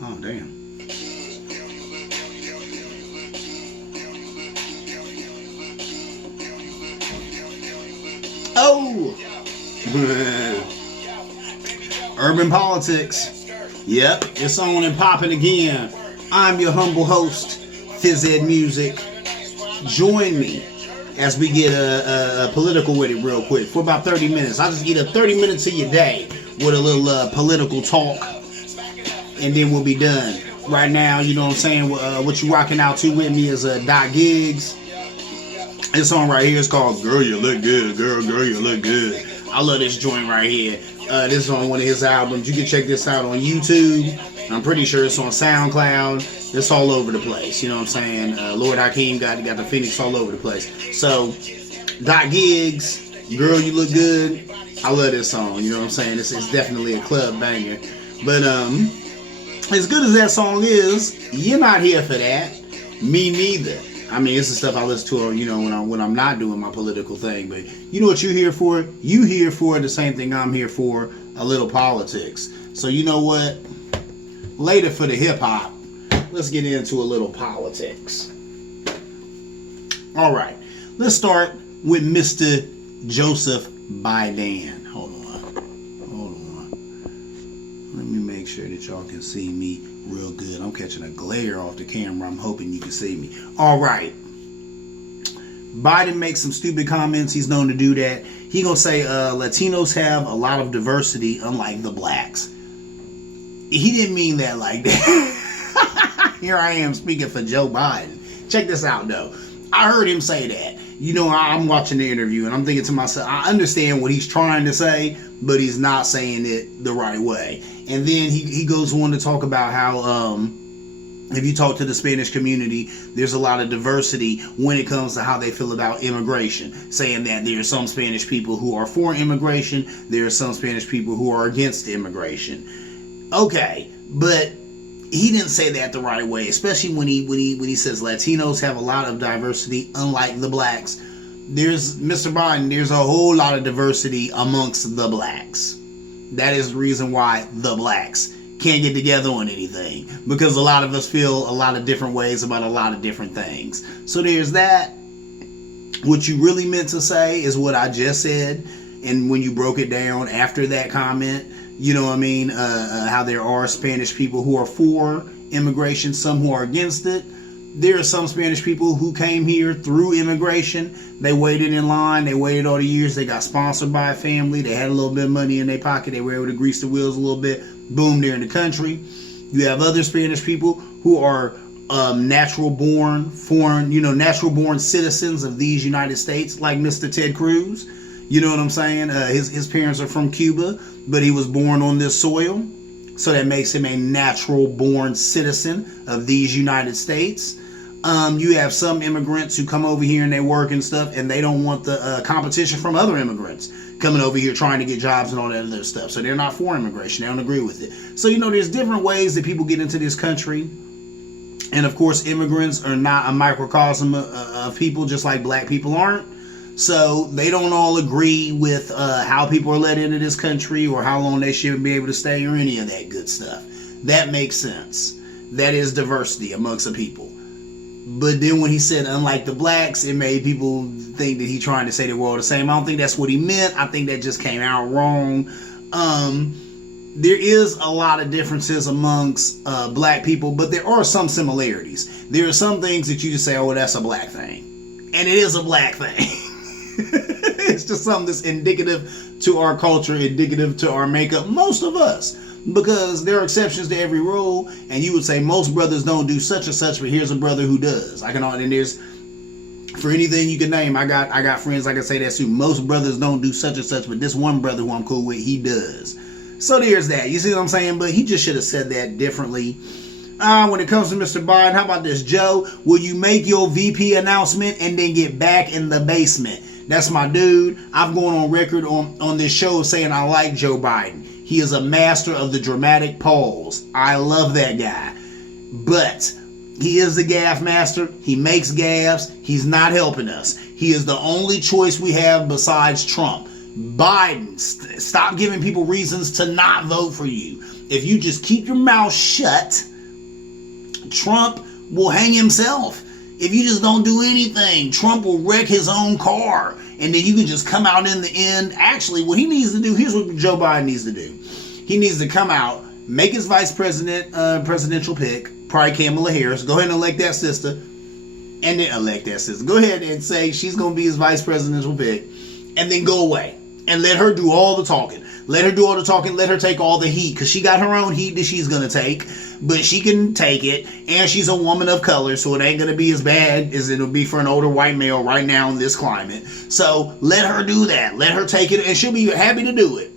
Oh, damn. Oh! Urban politics. Yep, it's on and popping again. I'm your humble host, Phys Ed Music. Join me as we get a political with it real quick for about 30 minutes. I'll just get a 30 minutes of your day with a little political talk, and then we'll be done. Right now, you know what I'm saying, what you rocking out to with me is Dot Gigs. This song right here is called Girl You Look Good. Girl, you look good. I love this joint right here. This is on one of his albums. You can check this out on YouTube. I'm pretty sure it's on SoundCloud. It's all over the place. You know what I'm saying? Lord Hakeem got the Phoenix all over the place. So, Dot Gigs, Girl You Look Good. I love this song. You know what I'm saying? It's definitely a club banger. But as good as that song is, you're not here for that. Me neither. I mean, it's the stuff I listen to, you know, when I'm not doing my political thing. But you know what you're here for? You here for the same thing I'm here for, a little politics. So you know what? Later for the hip hop, let's get into a little politics. All right, let's start with Mr. Joseph Biden. Hold on. Let me make sure that y'all can see me real good. I'm catching a glare off the camera. I'm hoping you can see me. All right. Biden makes some stupid comments. He's known to do that. He gonna say Latinos have a lot of diversity, unlike the blacks. He didn't mean that like that. Here I am speaking for Joe Biden. Check this out, though. I heard him say that. You know, I'm watching the interview and I'm thinking to myself, I understand what he's trying to say, but he's not saying it the right way. And then he goes on to talk about how if you talk to the Spanish community, there's a lot of diversity when it comes to how they feel about immigration, saying that there are some Spanish people who are for immigration, there are some Spanish people who are against immigration. Okay, but he didn't say that the right way, especially when he says Latinos have a lot of diversity, unlike the blacks. There's Mr. Biden. There's a whole lot of diversity amongst the blacks. That is the reason why the blacks can't get together on anything, because a lot of us feel a lot of different ways about a lot of different things. So there's that. What you really meant to say is what I just said, and when you broke it down after that comment, you know what I mean, how there are Spanish people who are for immigration, some who are against it. There are some Spanish people who came here through immigration. They waited in line. They waited all the years. They got sponsored by a family. They had a little bit of money in their pocket. They were able to grease the wheels a little bit. Boom, they're in the country. You have other Spanish people who are natural born citizens of these United States, like Mr. Ted Cruz. You know what I'm saying? His parents are from Cuba, but he was born on this soil. So that makes him a natural born citizen of these United States. You have some immigrants who come over here and they work and stuff, and they don't want the competition from other immigrants coming over here trying to get jobs and all that other stuff. So they're not for immigration. They don't agree with it. So, you know, there's different ways that people get into this country. And of course, immigrants are not a microcosm of people, just like black people aren't. So they don't all agree with how people are let into this country or how long they should be able to stay or any of that good stuff. That makes sense. That is diversity amongst the people. But then when he said unlike the blacks, it made people think that he's trying to say they were all the same. I don't think that's what he meant. I think that just came out wrong. There is a lot of differences amongst black people, but there are some similarities. There are some things that you just say, oh, that's a black thing. And it is a black thing. It's just something that's indicative to our culture, indicative to our makeup, most of us, because there are exceptions to every rule, and you would say most brothers don't do such and such, but here's a brother who does. And there's, for anything you can name, I got friends I can say that too. Most brothers don't do such and such, but this one brother who I'm cool with, he does. So there's that. You see what I'm saying? But he just should have said that differently. When it comes to Mr. Biden, how about this, Joe? Will you make your VP announcement and then get back in the basement? That's my dude. I've gone on record on this show saying I like Joe Biden. He is a master of the dramatic pause. I love that guy. But he is the gaffe master. He makes gaffes. He's not helping us. He is the only choice we have besides Trump. Biden, stop giving people reasons to not vote for you. If you just keep your mouth shut, Trump will hang himself. If you just don't do anything, Trump will wreck his own car. And then you can just come out in the end. Actually, what he needs to do, here's what Joe Biden needs to do. He needs to come out, make his vice president presidential pick, probably Kamala Harris. Go ahead and elect that sister. And then elect that sister. Go ahead and say she's going to be his vice presidential pick. And then go away. And let her do all the talking. Let her do all the talking. Let her take all the heat. Because she got her own heat that she's going to take. But she can take it. And she's a woman of color. So it ain't going to be as bad as it'll be for an older white male right now in this climate. So let her do that. Let her take it. And she'll be happy to do it.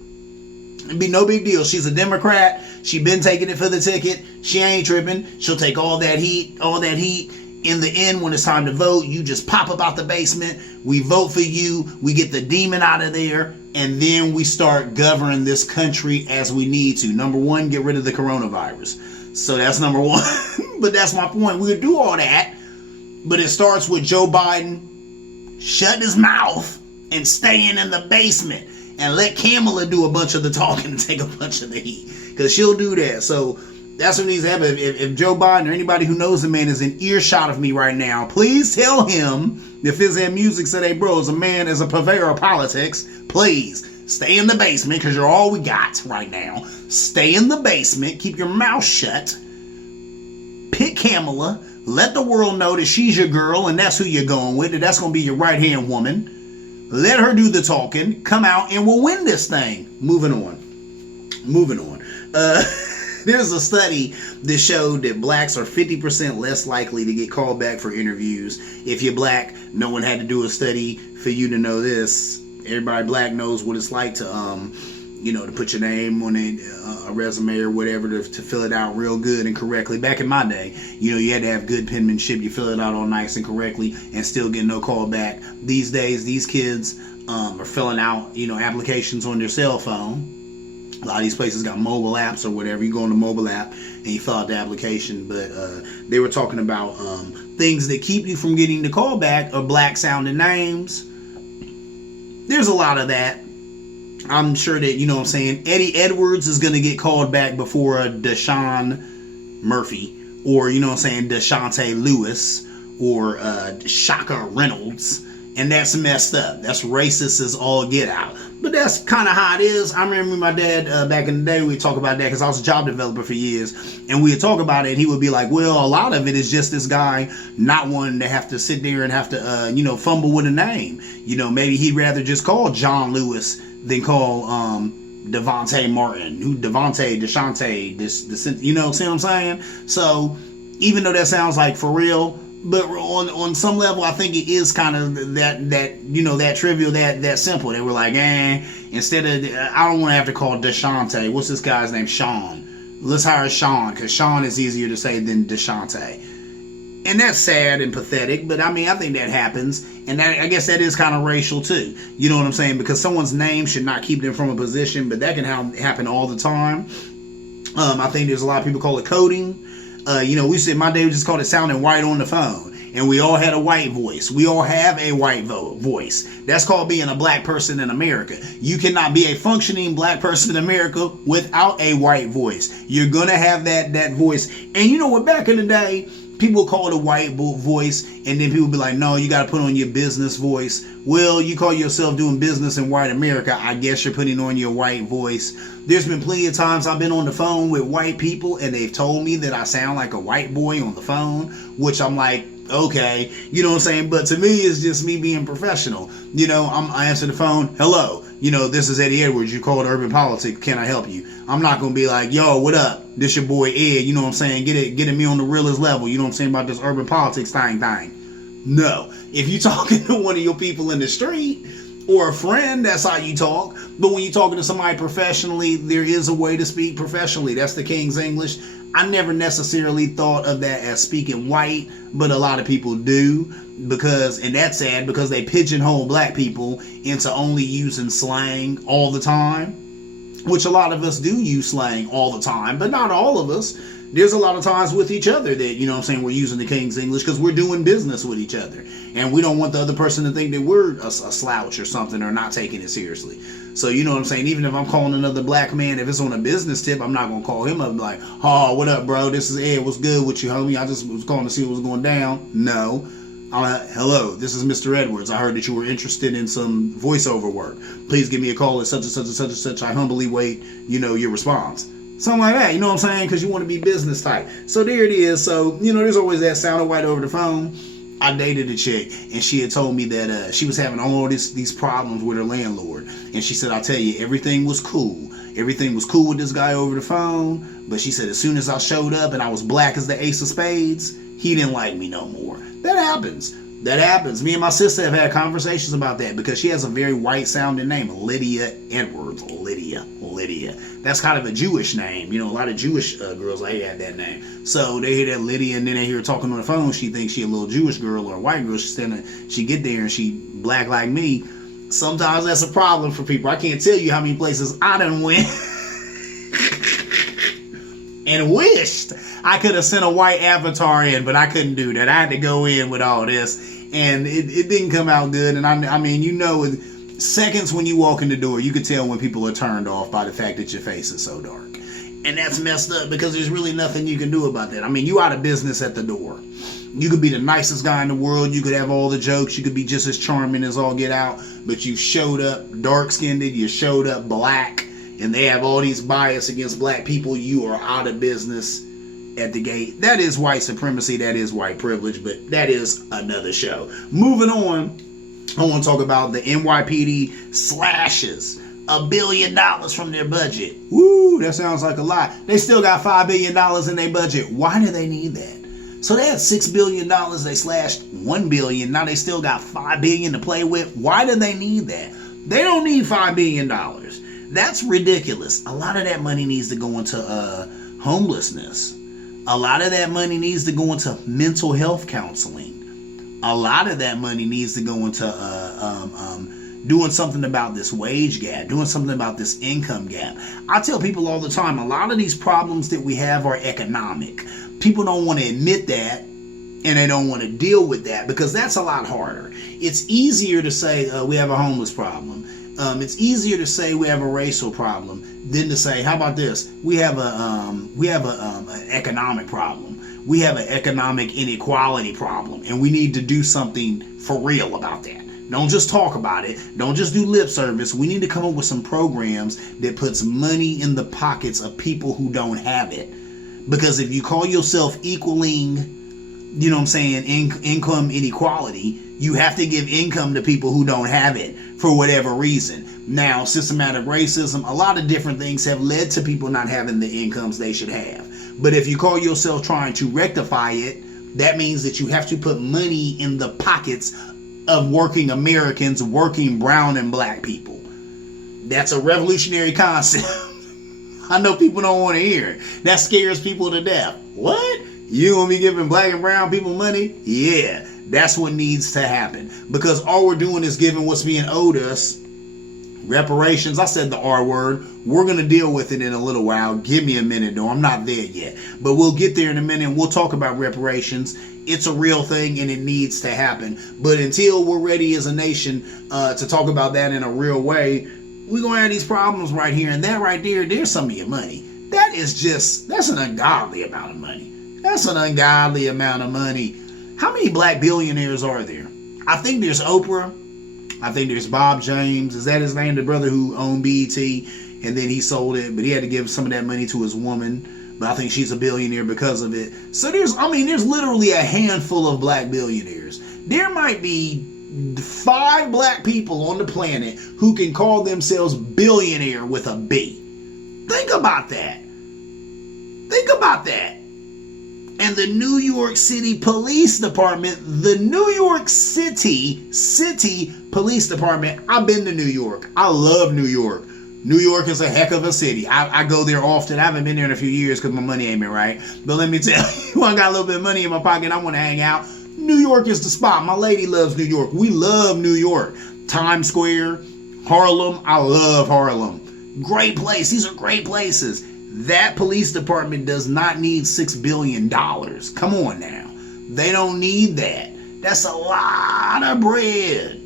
It'd be no big deal. She's a Democrat. She been taking it for the ticket. She ain't tripping. She'll take all that heat. All that heat. In the end, when it's time to vote, you just pop up out the basement. We vote for you. We get the demon out of there. And then we start governing this country as we need to. Number one, get rid of the coronavirus. So that's number one. But that's my point. We could do all that. But it starts with Joe Biden shutting his mouth and staying in the basement. And let Kamala do a bunch of the talking and take a bunch of the heat. Because she'll do that. So that's what needs to happen. If Joe Biden or anybody who knows the man is in earshot of me right now, please tell him the Fizz and Music said, hey, bro, as a man, as a purveyor of politics, please stay in the basement because you're all we got right now. Stay in the basement. Keep your mouth shut. Pick Kamala. Let the world know that she's your girl and that's who you're going with. That's going to be your right-hand woman. Let her do the talking. Come out and we'll win this thing. Moving on. There's a study that showed that blacks are 50% less likely to get called back for interviews. If you're black, no one had to do a study for you to know this. Everybody black knows what it's like to, to put your name on a resume or whatever to fill it out real good and correctly. Back in my day, you had to have good penmanship. You fill it out all nice and correctly and still get no call back. These days, these kids are filling out, applications on their cell phone. A lot of these places got mobile apps or whatever. You go on the mobile app and you fill out the application. But they were talking about things that keep you from getting the call back are black sounding names. There's a lot of that. I'm sure that, Eddie Edwards is going to get called back before Deshaun Murphy or, Deshante Lewis or Shaka Reynolds. And that's messed up. That's racist as all get out. But that's kind of how it is. I remember my dad back in the day, we'd talk about that because I was a job developer for years. And we'd talk about it and he would be like, well, a lot of it is just this guy not wanting to have to sit there and have to, fumble with a name. Maybe he'd rather just call John Lewis than call Devontae Martin. Deshante, see what I'm saying? So even though that sounds like for real, but on some level, I think it is kind of that trivial, that simple. They were like, instead of, I don't want to have to call Deshante. What's this guy's name? Sean. Let's hire Sean, because Sean is easier to say than Deshante. And that's sad and pathetic, but I think that happens. And that, I guess that is kind of racial too. You know what I'm saying? Because someone's name should not keep them from a position, but that can happen all the time. I think there's a lot of people call it coding. We said my day we just called it sounding white on the phone. And we all had a white voice. We all have a white voice. That's called being a black person in America. You cannot be a functioning black person in America without a white voice. You're going to have that voice. And you know what? Back in the day, people call it a white voice. And then people be like, no, you got to put on your business voice. Well, you call yourself doing business in white America. I guess you're putting on your white voice. There's been plenty of times I've been on the phone with white people and they've told me that I sound like a white boy on the phone, which I'm like, okay, you know what I'm saying? But to me, it's just me being professional. I answer the phone, hello, this is Eddie Edwards. You called Urban Politics. Can I help you? I'm not going to be like, yo, what up? This your boy Ed. You know what I'm saying? Getting me on the realest level. You know what I'm saying about this urban politics thing. No. If you talking to one of your people in the street or a friend, that's how you talk. But when you're talking to somebody professionally, there is a way to speak professionally. That's the King's English. I never necessarily thought of that as speaking white, but a lot of people do, and that's sad because they pigeonhole black people into only using slang all the time. which a lot of us do use slang all the time, but not all of us. There's a lot of times with each other that, you know what I'm saying, we're using the King's English because we're doing business with each other. And we don't want the other person to think that we're a slouch or something or not taking it seriously. So, you know what I'm saying, even if I'm calling another black man, if it's on a business tip, I'm not going to call him up like, oh, what up, bro? This is Ed. What's good with you, homie? I just was calling to see what was going down. No. Hello, this is Mr. Edwards. I heard that you were interested in some voiceover work. Please give me a call at such and such and such and such. I humbly wait, your response. Something like that, you know what I'm saying? Because you want to be business type. So there it is. So, there's always that sounding white over the phone. I dated a chick, and she had told me that she was having all these problems with her landlord. And she said, I'll tell you, everything was cool. Everything was cool with this guy over the phone. But she said, as soon as I showed up and I was black as the ace of spades, he didn't like me no more. That happens. Me and my sister have had conversations about that because she has a very white sounding name, Lydia Edwards. Lydia. That's kind of a Jewish name. A lot of Jewish girls have that name. So they hear that Lydia, and then they hear her talking on the phone. She thinks she a little Jewish girl or a white girl. She get there and she black like me. Sometimes that's a problem for people. I can't tell you how many places I done went and wished I could have sent a white avatar in, but I couldn't do that. I had to go in with all this, and it didn't come out good. And I mean, seconds when you walk in the door, you can tell when people are turned off by the fact that your face is so dark. And that's messed up because there's really nothing you can do about that. I mean, you out of business at the door. You could be the nicest guy in the world. You could have all the jokes. You could be just as charming as all get out. But you showed up dark-skinned. You showed up black. And they have all these bias against black people. You are out of business at the gate. That is white supremacy. That is white privilege. But that is another show. Moving on, I want to talk about the NYPD slashes $1 billion from their budget. Woo, that sounds like a lot. They still got $5 billion in their budget. Why do they need that? So they had $6 billion. They slashed $1 billion. Now they still got $5 billion to play with. Why do they need that? They don't need $5 billion. That's ridiculous. A lot of that money needs to go into homelessness. A lot of that money needs to go into mental health counseling. A lot of that money needs to go into doing something about this wage gap, doing something about this income gap. I tell people all the time, a lot of these problems that we have are economic. People don't want to admit that, and they don't want to deal with that because that's a lot harder. It's easier to say we have a homeless problem. It's easier to say we have a racial problem than to say, how about this? We have an economic problem. We have an economic inequality problem, and we need to do something for real about that. Don't just talk about it. Don't just do lip service. We need to come up with some programs that puts money in the pockets of people who don't have it. Because if you call yourself equaling, income inequality, you have to give income to people who don't have it for whatever reason. Now, systematic racism, a lot of different things have led to people not having the incomes they should have. But if you call yourself trying to rectify it, that means that you have to put money in the pockets of working Americans, working brown and black people. That's a revolutionary concept. I know people don't want to hear it. That scares people to death. What? You gonna be giving black and brown people money? Yeah, that's what needs to happen. Because all we're doing is giving what's being owed us. Reparations, I said the R word. We're going to deal with it in a little while. Give me a minute, though. I'm not there yet. But we'll get there in a minute and we'll talk about reparations. It's a real thing and it needs to happen. But until we're ready as a nation to talk about that in a real way, we're going to have these problems right here. And that right there, there's some of your money. That's an ungodly amount of money. That's an ungodly amount of money. How many black billionaires are there? I think there's Oprah. I think there's Bob James. Is that his name? The brother who owned BET and then he sold it, but he had to give some of that money to his woman. But I think she's a billionaire because of it. So there's literally a handful of black billionaires. There might be 5 black people on the planet who can call themselves billionaire with a B. Think about that. And the New York City Police Department, City Police Department, I've been to New York. I love New York. New York is a heck of a city. I go there often. I haven't been there in a few years because my money ain't been right. But let me tell you, I got a little bit of money in my pocket. I want to hang out. New York is the spot. My lady loves New York. We love New York. Times Square, Harlem. I love Harlem. Great place. These are great places. That police department does not need $6 billion. Come on now. They don't need that. That's a lot of bread.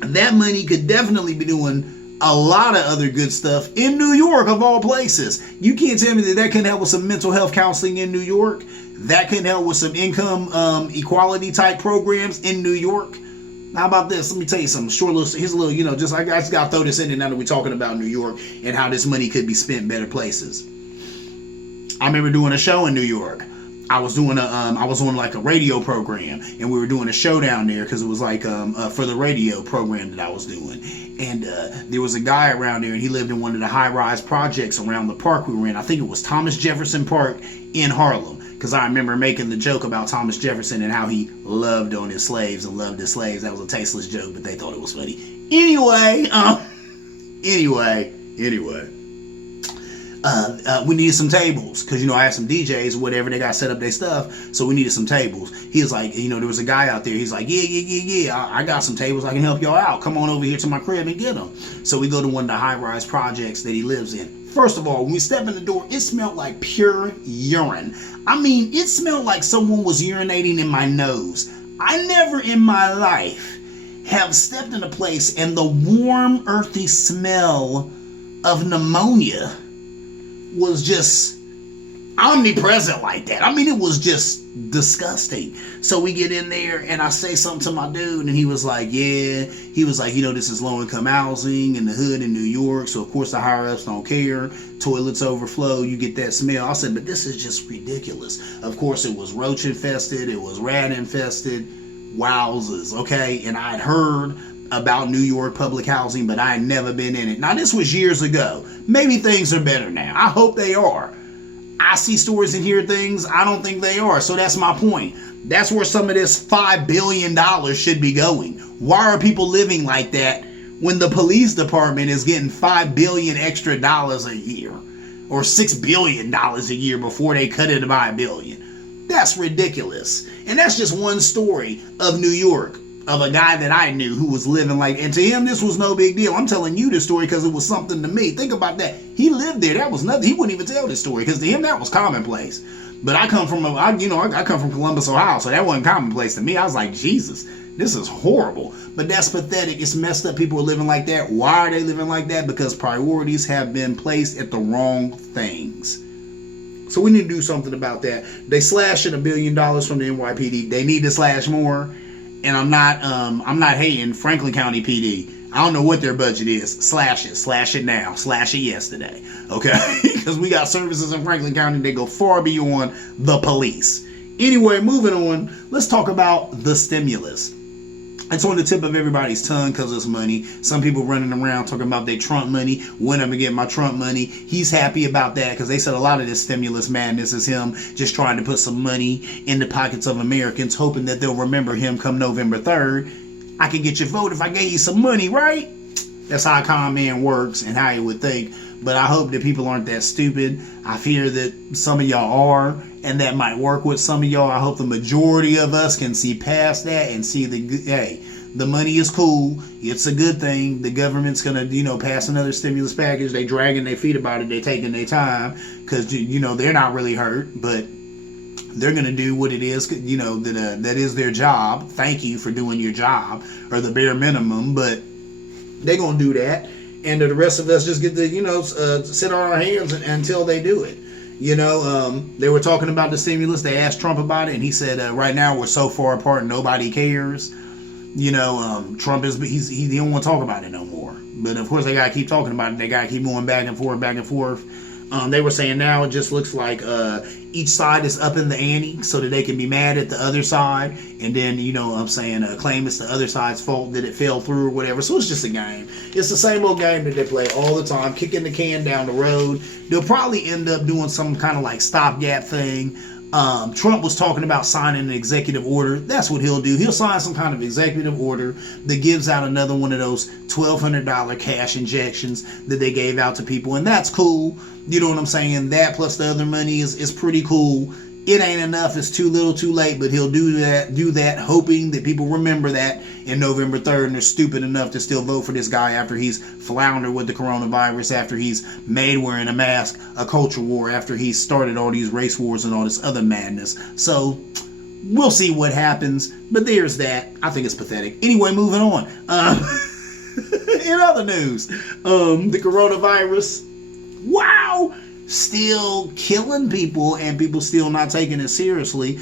That money could definitely be doing a lot of other good stuff in New York, of all places. You can't tell me that can help with some mental health counseling in New York. That can help with some income equality type programs in New York. How about this? Let me tell you something. Here's a little, I just got to throw this in there now that we're talking about New York and how this money could be spent better places. I remember doing a show in New York. I was on like a radio program, and we were doing a show down there because it was like for the radio program that I was doing. And there was a guy around there, and he lived in one of the high-rise projects around the park we were in. I think it was Thomas Jefferson Park in Harlem, because I remember making the joke about Thomas Jefferson and how he loved on his slaves and loved his slaves. That was a tasteless joke, but they thought it was funny. Anyway. We needed some tables because I had some DJs or whatever, they got set up their stuff, so we needed some tables. He was like, there was a guy out there. He's like, yeah, I got some tables. I can help y'all out. Come on over here to my crib and get them. So we go to one of the high-rise projects that he lives in. First of all, when we step in the door, it smelled like pure urine. I mean, it smelled like someone was urinating in my nose. I never in my life have stepped in a place and the warm, earthy smell of pneumonia was just omnipresent like that. I mean, it was just disgusting. So we get in there and I say something to my dude, and he was like, this is low income housing in the hood in New York, so of course the higher ups don't care. Toilets overflow, you get that smell. I said, but this is just ridiculous. Of course it was roach infested, it was rat infested. Wowzers, okay? And I'd heard about New York public housing, but I had never been in it. Now, this was years ago. Maybe things are better now. I hope they are. I see stories and hear things. I don't think they are. So that's my point. That's where some of this $5 billion should be going. Why are people living like that when the police department is getting $5 billion extra dollars a year, or $6 billion a year before they cut it by $1 billion? That's ridiculous. And that's just one story of New York, of a guy that I knew who was living like, and to him this was no big deal. I'm telling you this story because it was something to me. Think about that. He lived there. That was nothing. He wouldn't even tell this story because to him that was commonplace. But I come from Columbus, Ohio, so that wasn't commonplace to me. I was like, Jesus, this is horrible. But that's pathetic. It's messed up. People are living like that. Why are they living like that? Because priorities have been placed at the wrong things. So we need to do something about that. They slashed $1 billion from the NYPD. They need to slash more. And I'm not hating Franklin County PD. I don't know what their budget is. Slash it now. Slash it yesterday. Okay? Because we got services in Franklin County that go far beyond the police. Anyway, moving on. Let's talk about the stimulus. It's on the tip of everybody's tongue because it's money. Some people running around talking about their Trump money. When I'm going to get my Trump money. He's happy about that because they said a lot of this stimulus madness is him just trying to put some money in the pockets of Americans, hoping that they'll remember him come November 3rd. I could get your vote if I gave you some money, right? That's how a con man works and how you would think. But I hope that people aren't that stupid. I fear that some of y'all are, and that might work with some of y'all. I hope the majority of us can see past that and see the money is cool. It's a good thing. The government's going to, pass another stimulus package. They dragging their feet about it. They taking their time because, they're not really hurt, but they're going to do what it is, that is their job. Thank you for doing your job, or the bare minimum, but they're going to do that. And the rest of us just get to, sit on our hands until they do it. They were talking about the stimulus. They asked Trump about it, and he said, right now we're so far apart, nobody cares. Trump he don't want to talk about it no more. But of course they got to keep talking about it. They got to keep going back and forth. They were saying now it just looks like each side is up in the ante so that they can be mad at the other side, and then claim it's the other side's fault that it fell through or whatever. So it's just a game. It's the same old game that they play all the time, kicking the can down the road. They'll probably end up doing some kind of like stopgap thing. Trump was talking about signing an executive order. That's what he'll do. He'll sign some kind of executive order that gives out another one of those $1,200 cash injections that they gave out to people, and that's cool. You know what I'm saying? That plus the other money is pretty cool. It ain't enough. It's too little, too late. But he'll do that, hoping that people remember that in November 3rd, and they're stupid enough to still vote for this guy after he's floundered with the coronavirus, after he's made wearing a mask a culture war, after he's started all these race wars and all this other madness. So we'll see what happens. But there's that. I think it's pathetic. Anyway, moving on. In other news, the coronavirus. Wow. Still killing people, and people still not taking it seriously.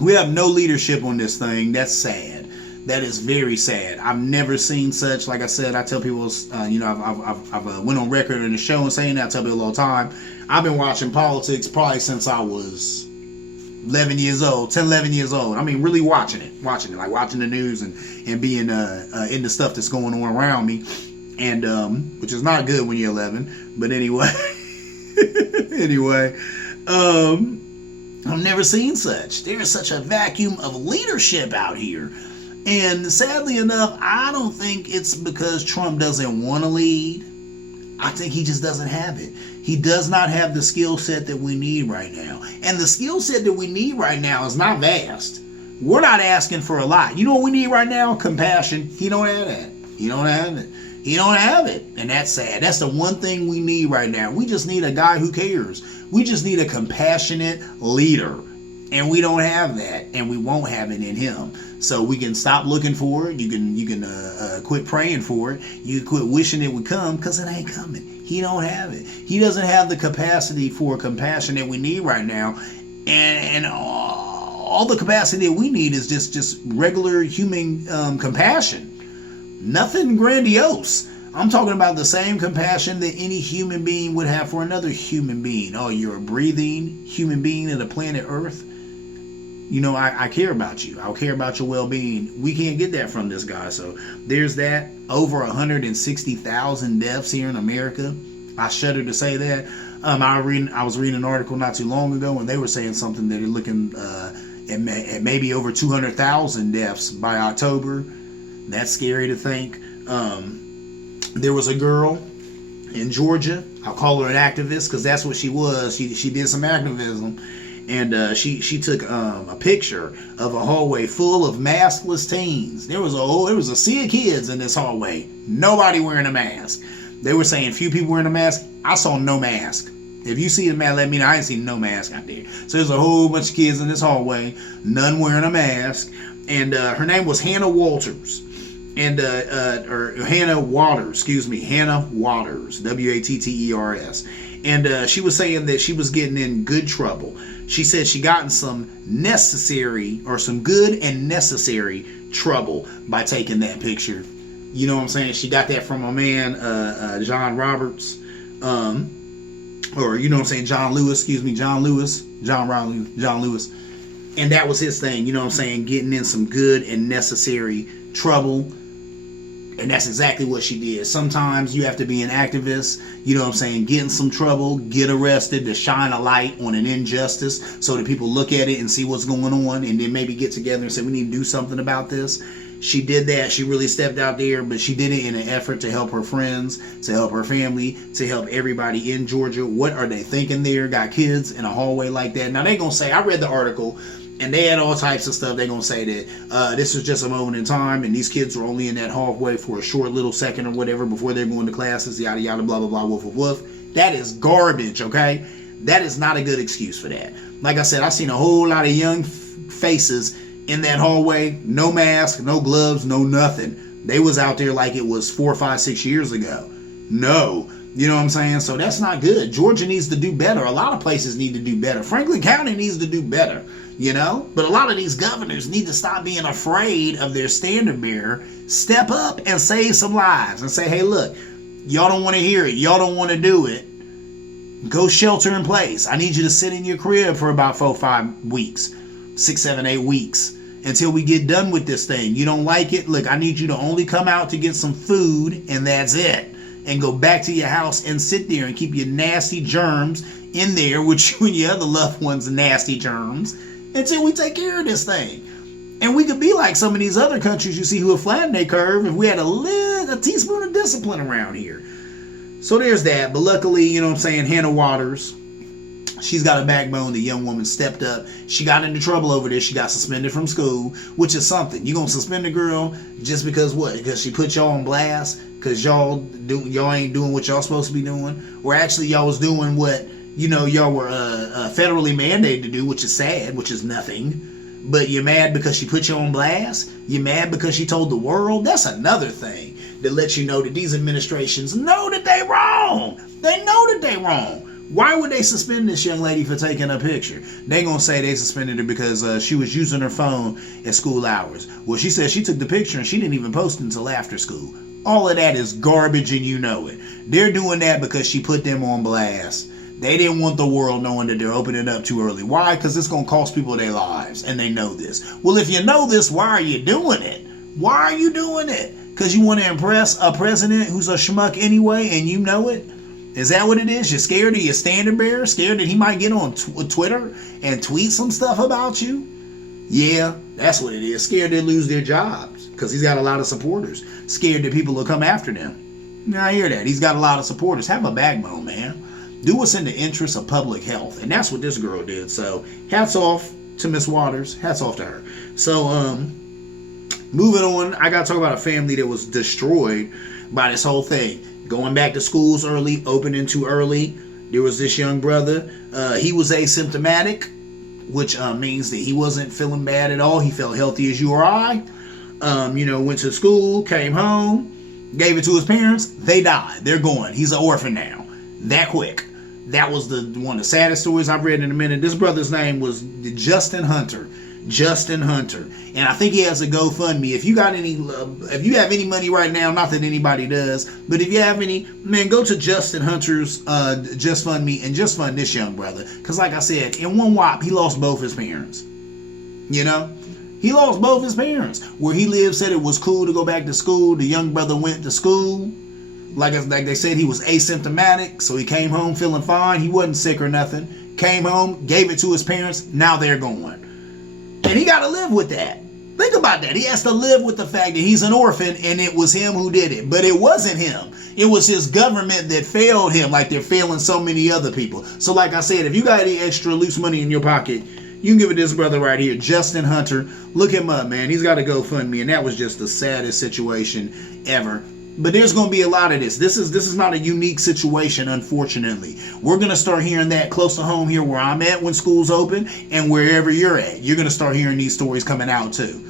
We have no leadership on this thing. That's sad. That is very sad. I've never seen such. Like I said, I tell people, I've went on record in the show and saying that. I tell people all the time. I've been watching politics probably since I was 11 years old, 10, 11 years old. I mean, really watching it, like watching the news and being into stuff that's going on around me. And which is not good when you're 11, but anyway, I've never seen such. There is such a vacuum of leadership out here, and sadly enough, I don't think it's because Trump doesn't want to lead. I think he just doesn't have it. He does not have the skill set that we need right now, and the skill set that we need right now is not vast. We're not asking for a lot. You know what we need right now? Compassion. He don't have that. He don't have it. He don't have it, and that's sad. That's the one thing we need right now. We just need a guy who cares. We just need a compassionate leader, and we don't have that, and we won't have it in him. So we can stop looking for it. You can quit praying for it. You quit wishing it would come, because it ain't coming. He don't have it. He doesn't have the capacity for compassion that we need right now, and all the capacity that we need is just regular human compassion. Nothing grandiose. I'm talking about the same compassion that any human being would have for another human being. Oh, you're a breathing human being in the planet Earth? You know, I care about you. I care about your well-being. We can't get that from this guy. So there's that. Over 160,000 deaths here in America. I shudder to say that. I was reading an article not too long ago, and they were saying something that they're looking at maybe over 200,000 deaths by October. That's scary to think. There was a girl in Georgia. I'll call her an activist because that's what she was. She did some activism, and she took a picture of a hallway full of maskless teens. There was a sea of kids in this hallway. Nobody wearing a mask. They were saying few people wearing a mask. I saw no mask. If you see a mask, let me know. I ain't seen no mask out there. So there's a whole bunch of kids in this hallway, none wearing a mask. And her name was Hannah Walters. And or Hannah Waters, Hannah Waters, Watters, and she was saying that she was getting in good trouble. She said she got in some good and necessary trouble by taking that picture. You know what I'm saying? She got that from a man, John Roberts, or you know what I'm saying, John Lewis, and that was his thing. You know what I'm saying? Getting in some good and necessary trouble. And that's exactly what she did. Sometimes you have to be an activist, you know what I'm saying, get in some trouble, get arrested to shine a light on an injustice so that people look at it and see what's going on, and then maybe get together and say, we need to do something about this. She did that. She really stepped out there, but she did it in an effort to help her friends, to help her family, to help everybody in Georgia. What are they thinking there? Got kids in a hallway like that. Now, they're going to say, I read the article, and they had all types of stuff. They're going to say that this was just a moment in time, and these kids were only in that hallway for a short little second or whatever before they're going to classes, yada, yada, blah, blah, blah, woof, woof, woof. That is garbage, okay? That is not a good excuse for that. Like I said, I've seen a whole lot of young faces in that hallway. No mask, no gloves, no nothing. They was out there like it was 4, 5, 6 years ago. No. You know what I'm saying? So that's not good. Georgia needs to do better. A lot of places need to do better. Franklin County needs to do better. You know, but a lot of these governors need to stop being afraid of their standard bearer. Step up and save some lives and say, hey, look, y'all don't want to hear it. Y'all don't want to do it. Go shelter in place. I need you to sit in your crib for about 4, 5 weeks, 6, 7, 8 weeks until we get done with this thing. You don't like it? Look, I need you to only come out to get some food and that's it. And go back to your house and sit there and keep your nasty germs in there with you and your other loved ones' nasty germs until we take care of this thing. And we could be like some of these other countries you see who have flattened their curve if we had a teaspoon of discipline around here. So there's that. But luckily, you know what I'm saying, Hannah Waters, She's got a backbone. The young woman stepped up. She got into trouble over this. She got suspended from school, which is something. You gonna suspend a girl just because what? Because she put y'all on blast? Because y'all ain't doing what y'all supposed to be doing? Or actually y'all was doing what, y'all were federally mandated to do, which is sad, which is nothing. But you're mad because she put you on blast? You're mad because she told the world? That's another thing that lets you know that these administrations know that they wrong. They know that they wrong. Why would they suspend this young lady for taking a picture? They gonna say they suspended her because she was using her phone at school hours. Well, she said she took the picture and she didn't even post it until after school. All of that is garbage and you know it. They're doing that because she put them on blast. They didn't want the world knowing that they're opening up too early. Why? Because it's gonna cost people their lives and they know this. Well, if you know this, why are you doing it? Why are you doing it? Because you want to impress a president who's a schmuck anyway and you know it? Is that what it is? You're scared of your standard bearer? Scared that he might get on Twitter and tweet some stuff about you? Yeah, that's what it is. Scared they lose their jobs because he's got a lot of supporters. Scared that people will come after them. Now I hear that. He's got a lot of supporters. Have a backbone, man. Do what's in the interest of public health. And that's what this girl did. So hats off to Miss Waters. Hats off to her. So moving on, I got to talk about a family that was destroyed by this whole thing. Going back to schools early, opening too early. There was this young brother. He was asymptomatic, which means that he wasn't feeling bad at all. He felt healthy as you or I. Went to school, came home, gave it to his parents. They died. They're gone. He's an orphan now. That quick. That was one of the saddest stories I've read in a minute. This brother's name was Justin Hunter. Justin Hunter, and I think he has a GoFundMe. If you have any money right now, not that anybody does, but if you have any, man, go to Justin Hunter's Just Fund Me and just fund this young brother. Because like I said, in one whop, he lost both his parents. He lost both his parents. Where he lived, said it was cool to go back to school. The young brother went to school. Like they said, he was asymptomatic, so he came home feeling fine. He wasn't sick or nothing. Came home, gave it to his parents. Now they're gone. And he got to live with that. Think about that. He has to live with the fact that he's an orphan and it was him who did it. But it wasn't him. It was his government that failed him like they're failing so many other people. So like I said, if you got any extra loose money in your pocket, you can give it to this brother right here, Justin Hunter. Look him up, man. He's got a GoFundMe, and that was just the saddest situation ever. But there's going to be a lot of this. This is not a unique situation, unfortunately. We're going to start hearing that close to home here where I'm at when school's open and wherever you're at. You're going to start hearing these stories coming out too.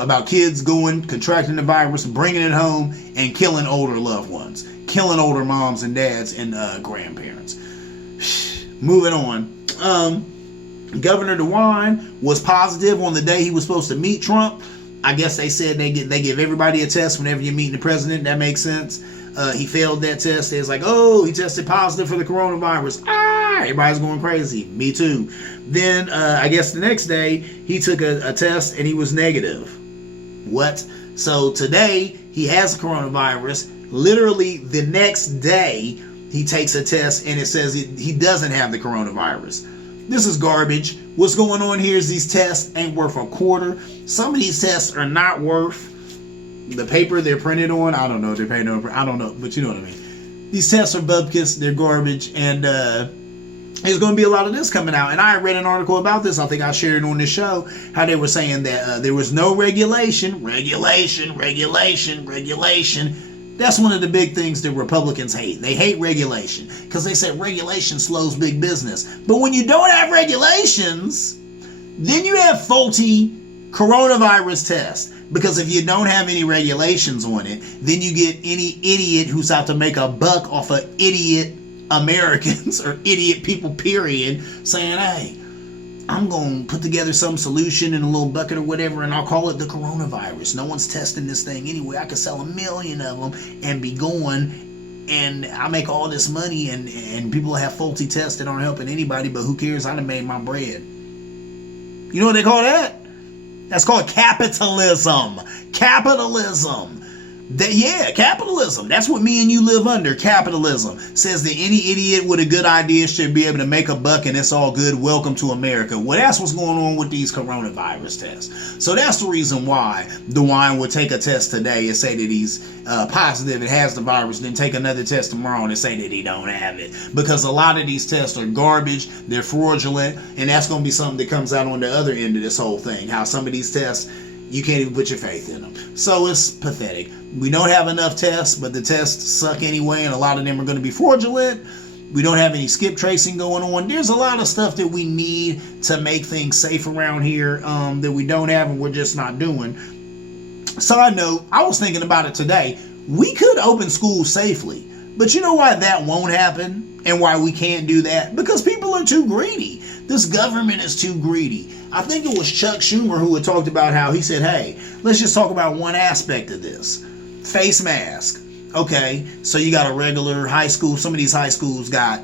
About kids contracting the virus, bringing it home, and killing older loved ones. Killing older moms and dads and grandparents. Moving on. Governor DeWine was positive on the day he was supposed to meet Trump. I guess they said they give everybody a test whenever you're meeting the president. That makes sense. He failed that test. It's like, oh, he tested positive for the coronavirus. Everybody's going crazy. Me too. Then I guess the next day he took a test and he was negative. What? So today he has the coronavirus. Literally the next day he takes a test and it says he doesn't have the coronavirus. This is garbage. What's going on here is these tests ain't worth a quarter. Some of these tests are not worth the paper they're printed on. I don't know. They're paying over. I don't know, but you know what I mean. These tests are bupkis. They're garbage, and there's going to be a lot of this coming out. And I read an article about this. I think I shared it on this show. How they were saying that there was no regulation. That's one of the big things that Republicans hate. They hate regulation because they said regulation slows big business. But when you don't have regulations, then you have faulty coronavirus tests. Because if you don't have any regulations on it, then you get any idiot who's out to make a buck off of idiot Americans or idiot people, period, saying, hey, I'm going to put together some solution in a little bucket or whatever, and I'll call it the coronavirus. No one's testing this thing anyway. I could sell 1 million of them and be going, and I make all this money, and people have faulty tests that aren't helping anybody, but who cares? I done made my bread. You know what they call that? That's called capitalism. Capitalism. Yeah, capitalism. That's what me and you live under. Capitalism says that any idiot with a good idea should be able to make a buck and it's all good. Welcome to America. Well, that's what's going on with these coronavirus tests. So that's the reason why DeWine would take a test today and say that he's positive and has the virus, then take another test tomorrow and say that he don't have it. Because a lot of these tests are garbage, they're fraudulent, and that's going to be something that comes out on the other end of this whole thing. How some of these tests, you can't even put your faith in them. So it's pathetic. We don't have enough tests, but the tests suck anyway, and a lot of them are going to be fraudulent. We don't have any skip tracing going on. There's a lot of stuff that we need to make things safe around here that we don't have and we're just not doing. Side note, I was thinking about it today. We could open schools safely, but you know why that won't happen and why we can't do that? Because people are too greedy. This government is too greedy. I think it was Chuck Schumer who had talked about how he said, hey, let's just talk about one aspect of this. Face mask. Okay, so you got a regular high school. Some of these high schools got,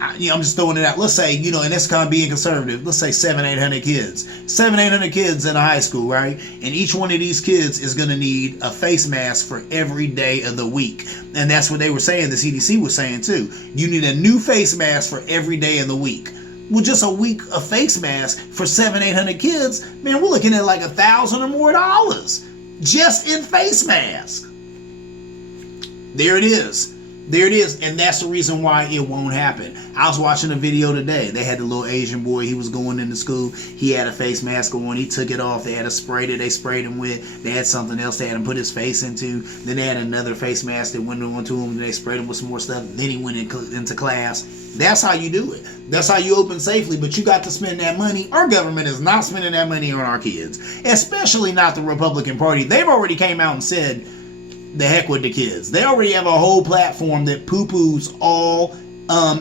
I'm just throwing it out. Let's say, and it's kind of being conservative. Let's say 700-800 kids. 700-800 kids in a high school, right? And each one of these kids is going to need a face mask for every day of the week. And that's what they were saying. The CDC was saying too. You need a new face mask for every day of the week. Well, just a week of face mask for 700-800 kids, man, we're looking at like $1,000 or more just in face mask. There it is. There it is. And that's the reason why it won't happen. I was watching a video today. They had the little Asian boy. He was going into school. He had a face mask on. He took it off. They had a spray that they sprayed him with. They had something else they had him put his face into. Then they had another face mask that went onto him. And they sprayed him with some more stuff. Then he went into class. That's how you do it. That's how you open safely. But you got to spend that money. Our government is not spending that money on our kids. Especially not the Republican Party. They've already came out and said, the heck with the kids. They already have a whole platform that poo-poos all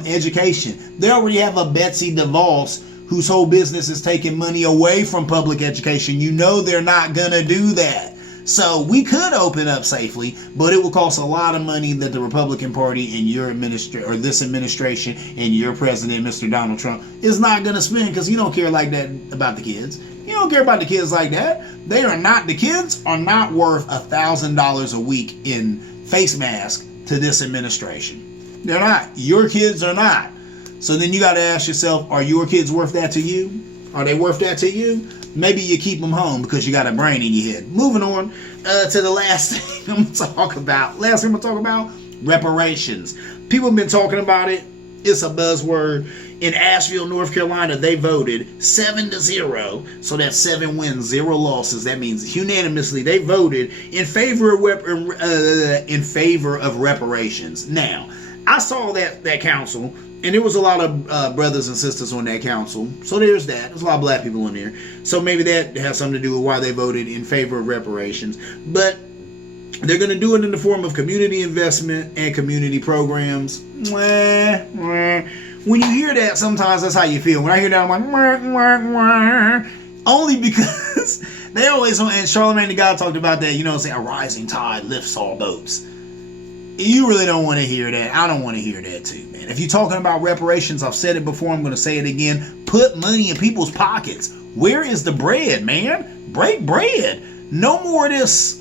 education. They already have a Betsy DeVos whose whole business is taking money away from public education. You know they're not going to do that. So we could open up safely, but it will cost a lot of money that the Republican Party and your this administration and your president, Mr. Donald Trump, is not going to spend because you don't care like that about the kids. You don't care about the kids like that. The kids are not worth $1,000 a week in face mask to this administration. They're not. Your kids are not. So then you got to ask yourself, are your kids worth that to you? Are they worth that to you? Maybe you keep them home because you got a brain in your head. Moving on to the last thing I'm going to talk about. Last thing I'm going to talk about, reparations. People have been talking about it. It's a buzzword. In Asheville, North Carolina, they voted 7-0. So that's 7 wins, 0 losses. That means unanimously they voted in favor of reparations. Now, I saw that council, and there was a lot of brothers and sisters on that council. So there's that. There's a lot of black people in there. So maybe that has something to do with why they voted in favor of reparations. But they're going to do it in the form of community investment and community programs. When you hear that, sometimes that's how you feel. When I hear that, I'm like, only because they always, and Charlamagne the God talked about that, say a rising tide lifts all boats. You really don't want to hear that. I don't want to hear that too, man. If you're talking about reparations, I've said it before, I'm going to say it again. Put money in people's pockets. Where is the bread, man? Break bread. No more of this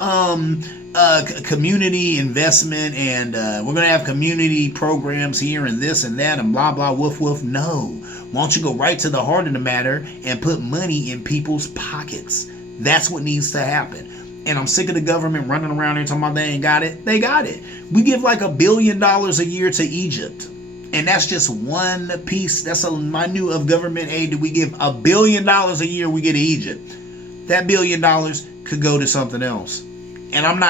community investment and we're going to have community programs here and this and that and blah, blah, woof, woof. No. Why don't you go right to the heart of the matter and put money in people's pockets? That's what needs to happen. And I'm sick of the government running around here talking about they ain't got it. They got it. We give like $1 billion a year to Egypt. And that's just one piece. That's a minute of government aid that we give. $1 billion a year we get to Egypt. That $1 billion could go to something else. And I'm not